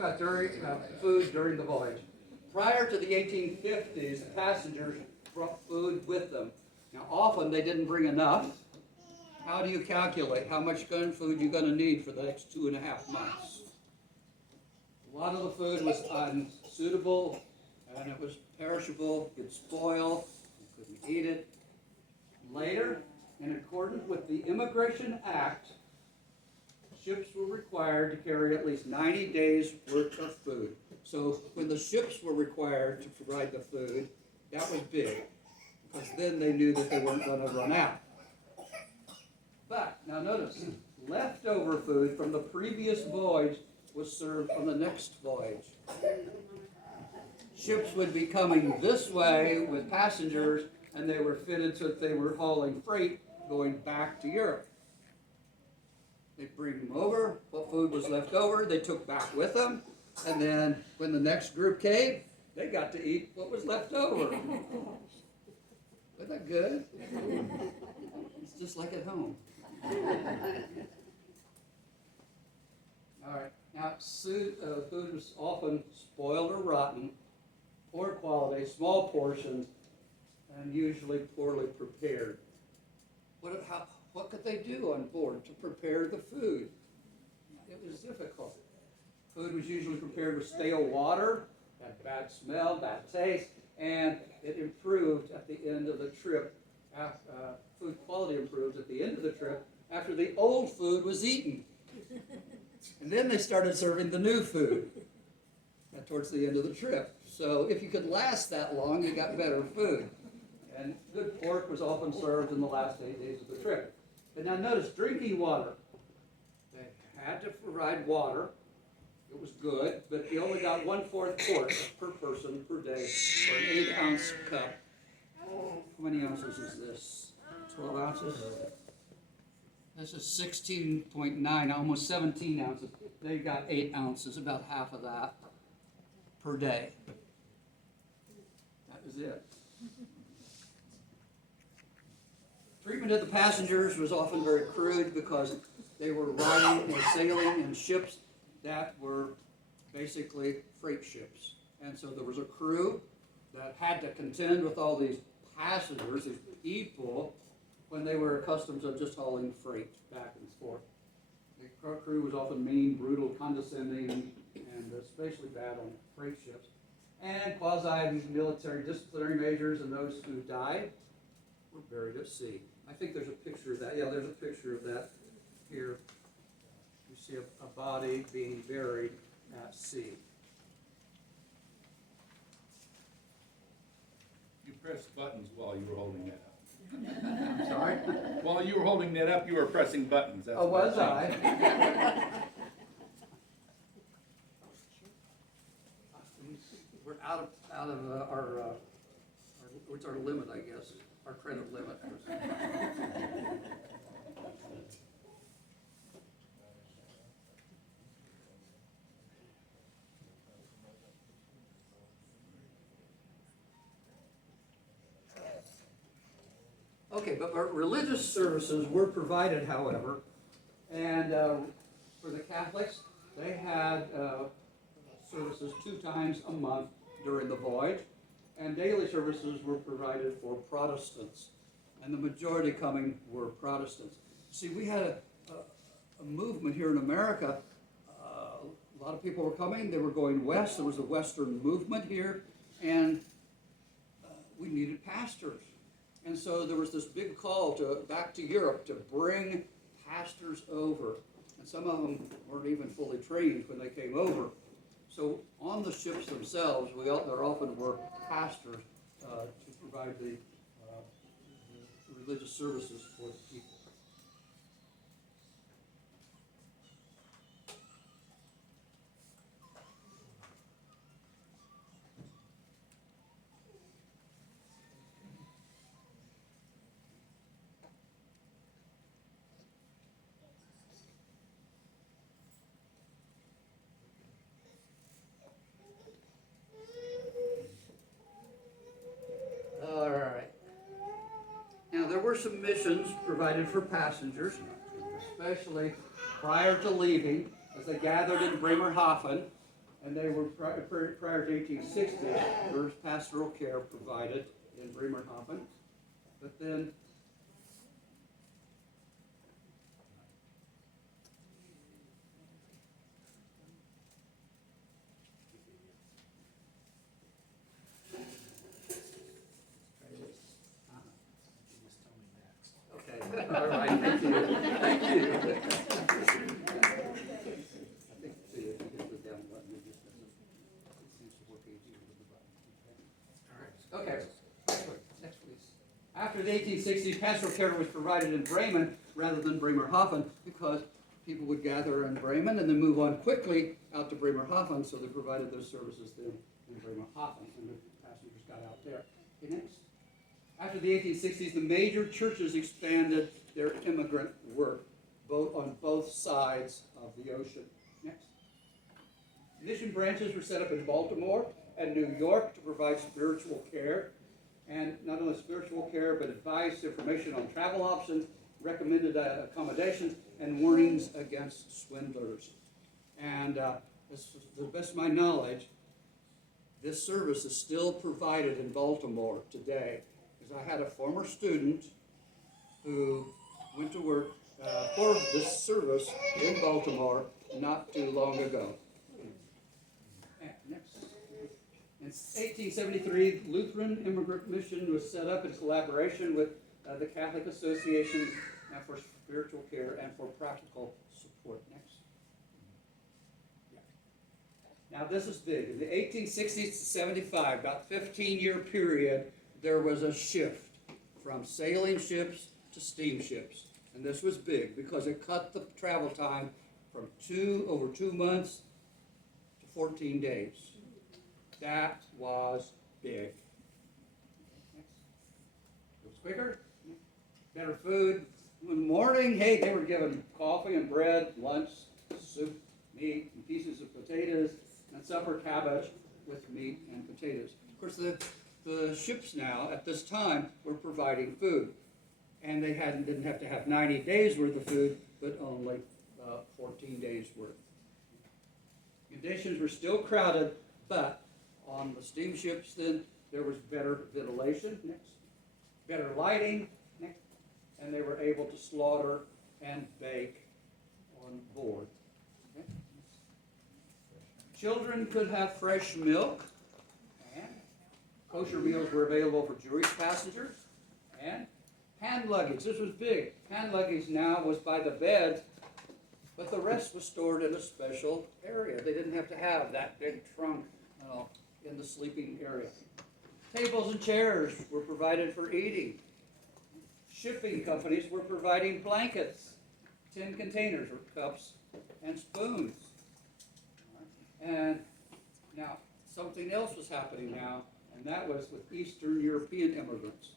talk about food during the voyage. Prior to the 1850s, passengers brought food with them. Now, often they didn't bring enough. How do you calculate how much food you're going to need for the next 2.5 months? A lot of the food was unsuitable, and it was perishable, it could spoil, you couldn't eat it. Later, in accordance with the Immigration Act, ships were required to carry at least 90 days' worth of food. So when the ships were required to provide the food, that was big, because then they knew that they weren't going to run out. But, now notice, leftover food from the previous voyage was served on the next voyage. Ships would be coming this way with passengers, and they were fitted so that they were hauling freight going back to Europe. They'd bring them over, what food was left over, they took back with them, and then when the next group came, they got to eat what was left over. Isn't that good? It's just like at home. All right, now food was often spoiled or rotten, poor quality, small portions, and usually poorly prepared. What could they do on board to prepare the food? It was difficult. Food was usually prepared with stale water, had bad smell, bad taste, and it improved at the end of the trip. Food quality improved at the end of the trip after the old food was eaten. And then they started serving the new food towards the end of the trip. So if you could last that long, you got better food. And good pork was often served in the last 8 days of the trip. But now notice, drinking water. They had to provide water. It was good, but you only got 1/4 quart per person per day for an 8-ounce cup. How many ounces is this? 12 ounces? This is 16.9, almost 17 ounces. They got 8 ounces, about half of that per day. That was it. Treatment of the passengers was often very crude because they were riding or sailing in ships that were basically freight ships. And so there was a crew that had to contend with all these passengers, these people, when they were accustomed to just hauling freight back and forth. The crew was often mean, brutal, condescending, and especially bad on freight ships. And quasi-military disciplinary measures, and those who died were buried at sea. I think there's a picture of that. Yeah, there's a picture of that here. You see a body being buried at sea. You pressed buttons while you were holding that up. I'm sorry? While you were holding that up, you were pressing buttons. That's Oh, was I? We're out of our what's our limit, I guess, our credit limit. Okay, but religious services were provided, however, and for the Catholics, they had services 2 times a month during the voyage, and daily services were provided for Protestants, and the majority coming were Protestants. See, we had a movement here in America. A lot of people were coming, they were going west, there was a Western movement here, and we needed pastors. And so there was this big call back to Europe to bring pastors over. And some of them weren't even fully trained when they came over. So on the ships themselves, there often were pastors to provide the religious services for the people. There were some missions provided for passengers, especially prior to leaving, as they gathered in Bremerhaven. And they were prior to 1860, there was pastoral care provided in Bremerhaven. But then okay, all right, thank you. Thank you. I think, see, if you hit the down button, it just doesn't, it seems to work easier with the button. Okay, next please. After the 1860s, pastoral care was provided in Bremen rather than Bremerhaven because people would gather in Bremen and then move on quickly out to Bremerhaven, so they provided those services then in Bremerhaven, and the passengers got out there. Okay, next. After the 1860s, the major churches expanded their immigrant work, both on both sides of the ocean. Next. Mission branches were set up in Baltimore and New York to provide spiritual care, and not only spiritual care, but advice, information on travel options, recommended accommodations, and warnings against swindlers. And to the best of my knowledge, this service is still provided in Baltimore today. Because I had a former student who went to work for this service in Baltimore not too long ago. Next. In 1873, Lutheran Immigrant Mission was set up in collaboration with the Catholic Association for Spiritual Care and for Practical Support. Next. Yeah. Now this is big. In the 1860s to 75, about 15-year period, there was a shift from sailing ships to steamships. And this was big because it cut the travel time from over 2 months to 14 days. That was big. Next. It was quicker, better food. In the morning, hey, they were given coffee and bread, lunch, soup, meat, and pieces of potatoes, and supper cabbage with meat and potatoes. Of course, the ships now, at this time, were providing food. And they didn't have to have 90 days worth of food, but only 14 days worth. Conditions were still crowded, but on the steamships then, there was better ventilation, next, better lighting, next, and they were able to slaughter and bake on board. Okay. Children could have fresh milk, and kosher meals were available for Jewish passengers, and hand luggage. This was big. Hand luggage now was by the bed, but the rest was stored in a special area. They didn't have to have that big trunk in the sleeping area. Tables and chairs were provided for eating. Shipping companies were providing blankets, tin containers or cups, and spoons. And now, something else was happening now, and that was with Eastern European immigrants.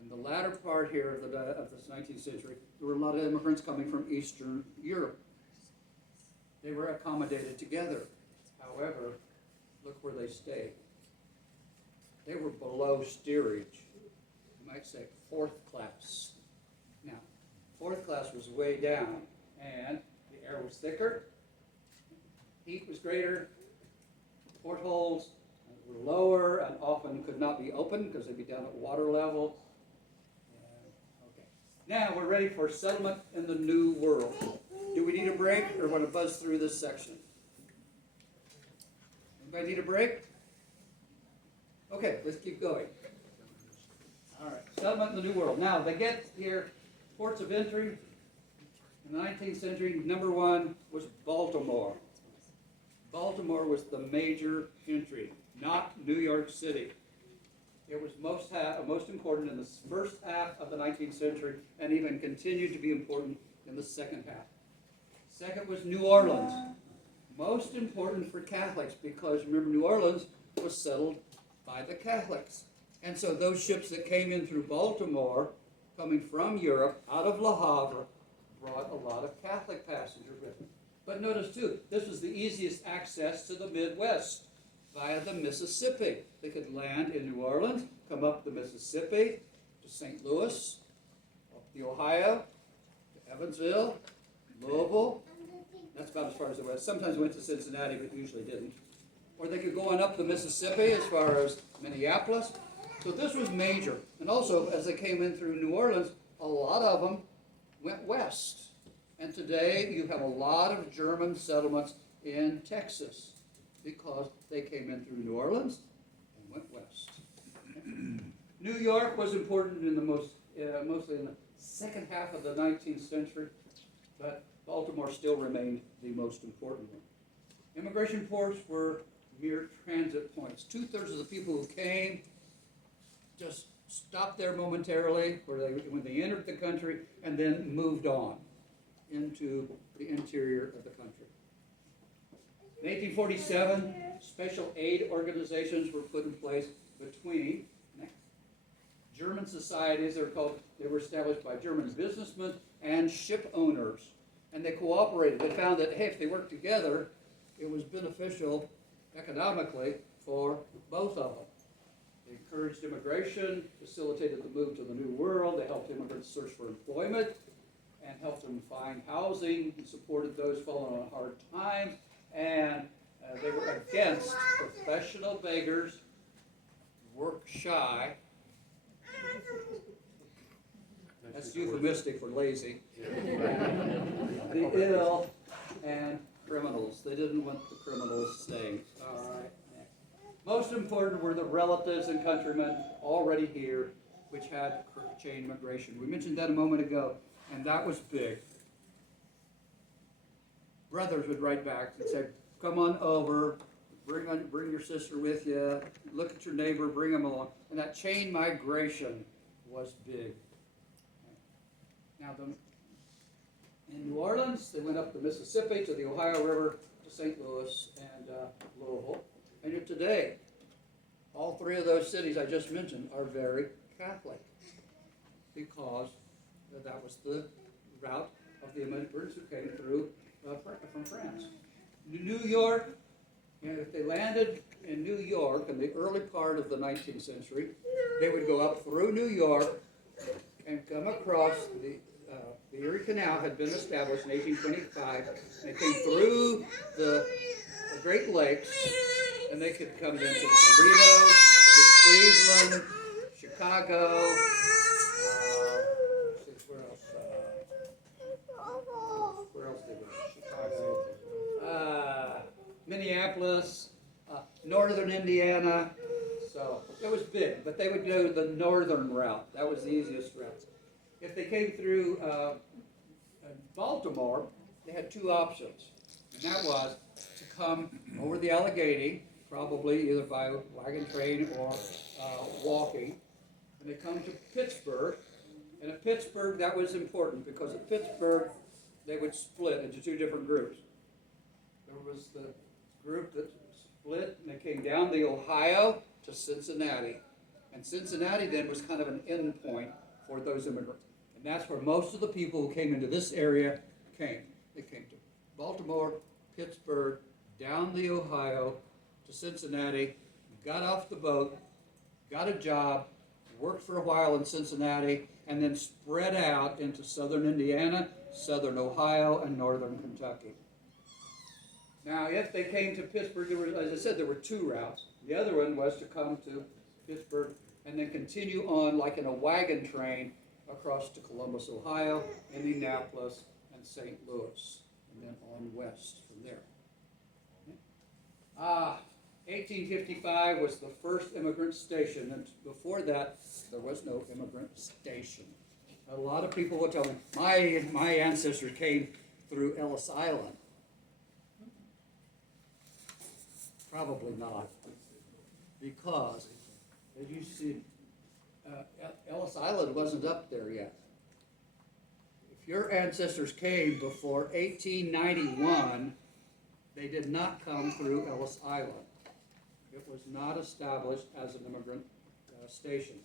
In the latter part here of this 19th century, there were a lot of immigrants coming from Eastern Europe. They were accommodated together. However, look where they stayed. They were below steerage. You might say fourth class. Now, fourth class was way down, and the air was thicker, heat was greater, portholes were lower and often could not be opened because they'd be down at water level. Okay. Now we're ready for settlement in the New World. Do we need a break or want to buzz through this section? Anybody need a break? Okay, let's keep going. All right, settlement in the New World. Now, they get here, ports of entry in the 19th century. Number one was Baltimore. Baltimore was the major entry, not New York City. It was most important in the first half of the 19th century and even continued to be important in the second half. Second was New Orleans. Most important for Catholics because, remember, New Orleans was settled by the Catholics. And so those ships that came in through Baltimore, coming from Europe, out of Le Havre, brought a lot of Catholic passengers with them. But notice, too, this was the easiest access to the Midwest via the Mississippi. They could land in New Orleans, come up the Mississippi to St. Louis, up the Ohio, to Evansville, Louisville, That's about as far as they went. Sometimes went to Cincinnati, but usually didn't. Or they could go on up the Mississippi as far as Minneapolis. So this was major. And also, as they came in through New Orleans, a lot of them went west. And today you have a lot of German settlements in Texas because they came in through New Orleans and went west. New York was important in the mostly in the second half of the 19th century, but Baltimore still remained the most important one. Immigration ports were mere transit points. 2/3 of the people who came just stopped there momentarily when they entered the country and then moved on into the interior of the country. In 1847, special aid organizations were put in place between German societies. They were established by German businessmen and ship owners, and they cooperated. They found that, hey, if they worked together, it was beneficial economically for both of them. They encouraged immigration, facilitated the move to the New World. They helped immigrants search for employment and helped them find housing, and supported those falling on hard times. And they were against professional beggars, work shy. That's euphemistic for lazy. The ill and criminals. They didn't want the criminals staying. All right. Most important were the relatives and countrymen already here, which had chain migration. We mentioned that a moment ago, and that was big. Brothers would write back and say, "Come on over, bring your sister with you. Look at your neighbor, bring them along." And that chain migration was big. Now, in New Orleans, they went up the Mississippi to the Ohio River to St. Louis and Louisville. And today, all three of those cities I just mentioned are very Catholic because that was the route of the immigrants who came through from France. New York, and if they landed in New York in the early part of the 19th century, they would go up through New York and come across the Erie Canal had been established in 1825. They came through the Great Lakes, and they could come into Toledo, to Cleveland, Chicago, where else they were? Chicago, Minneapolis, northern Indiana. So it was big, but they would go the northern route. That was the easiest route. If they came through Baltimore, they had two options, and that was to come over the Allegheny, probably either by wagon train or walking, and they come to Pittsburgh. And at Pittsburgh, that was important because at Pittsburgh, they would split into two different groups. There was the group that split, and they came down the Ohio to Cincinnati. And Cincinnati then was kind of an end point for those immigrants. And that's where most of the people who came into this area came. They came to Baltimore, Pittsburgh, down the Ohio to Cincinnati, got off the boat, got a job, worked for a while in Cincinnati, and then spread out into southern Indiana, southern Ohio, and northern Kentucky. Now, if they came to Pittsburgh, as I said, there were two routes. The other one was to come to Pittsburgh and then continue on like in a wagon train across to Columbus, Ohio, Indianapolis, and St. Louis, and then on west from there. 1855 was the first immigrant station, and before that, there was no immigrant station. A lot of people will tell me, my ancestors came through Ellis Island. Probably not, because, as you see, Ellis Island wasn't up there yet. If your ancestors came before 1891, they did not come through Ellis Island. It was not established as an immigrant station.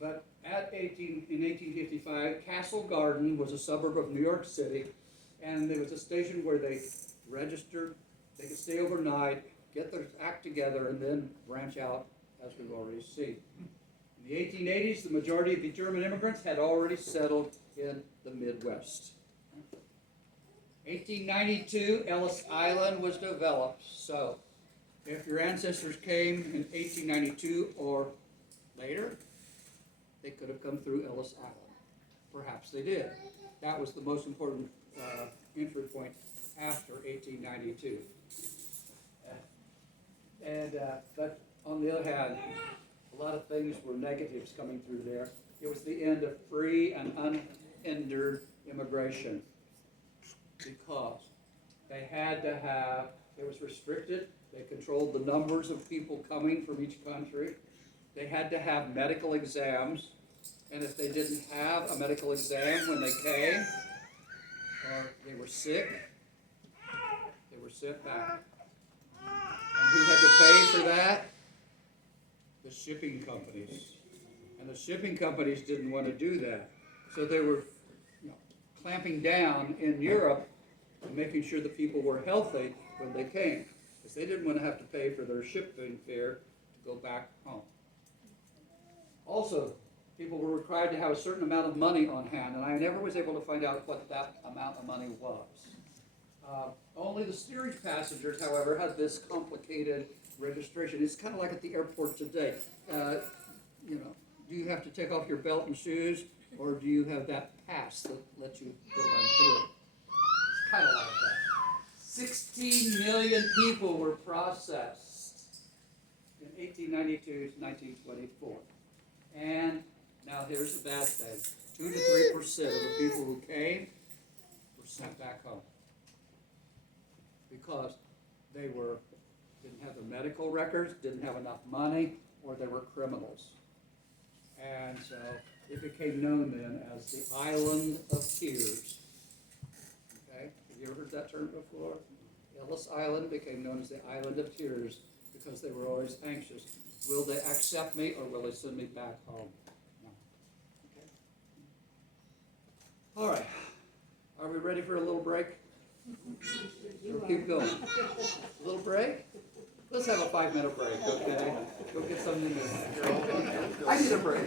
But in 1855, Castle Garden was a suburb of New York City, and there was a station where they registered. They could stay overnight, get their act together, and then branch out, as we've already seen. In the 1880s, the majority of the German immigrants had already settled in the Midwest. 1892, Ellis Island was developed. So, if your ancestors came in 1892 or later, they could have come through Ellis Island. Perhaps they did. That was the most important entry point after 1892. But on the other hand, a lot of things were negatives coming through there. It was the end of free and unhindered immigration because they had to have, it was restricted. They controlled the numbers of people coming from each country. They had to have medical exams. And if they didn't have a medical exam when they came, or they were sick, they were sent back. And who had to pay for that? The shipping companies. And the shipping companies didn't want to do that. So they were clamping down in Europe and making sure the people were healthy when they came. Because they didn't want to have to pay for their shipping fare to go back home. Also, people were required to have a certain amount of money on hand, and I never was able to find out what that amount of money was. Only the steerage passengers, however, had this complicated registration. It's kind of like at the airport today. Do you have to take off your belt and shoes, or do you have that pass that lets you go on through? It's kind of like that. 16 million people were processed in 1892 to 1924. And now here's the bad thing. 2 to 3% of the people who came were sent back home. Because they didn't have the medical records, didn't have enough money, or they were criminals. And so it became known then as the Island of Tears. Okay? Have you ever heard that term before? Ellis Island became known as the Island of Tears because they were always anxious. Will they accept me or will they send me back home? No. Okay. All right. Are we ready for a little break? We'll keep going. A little break? Let's have a 5-minute break, okay? Go get something to drink. I need a break.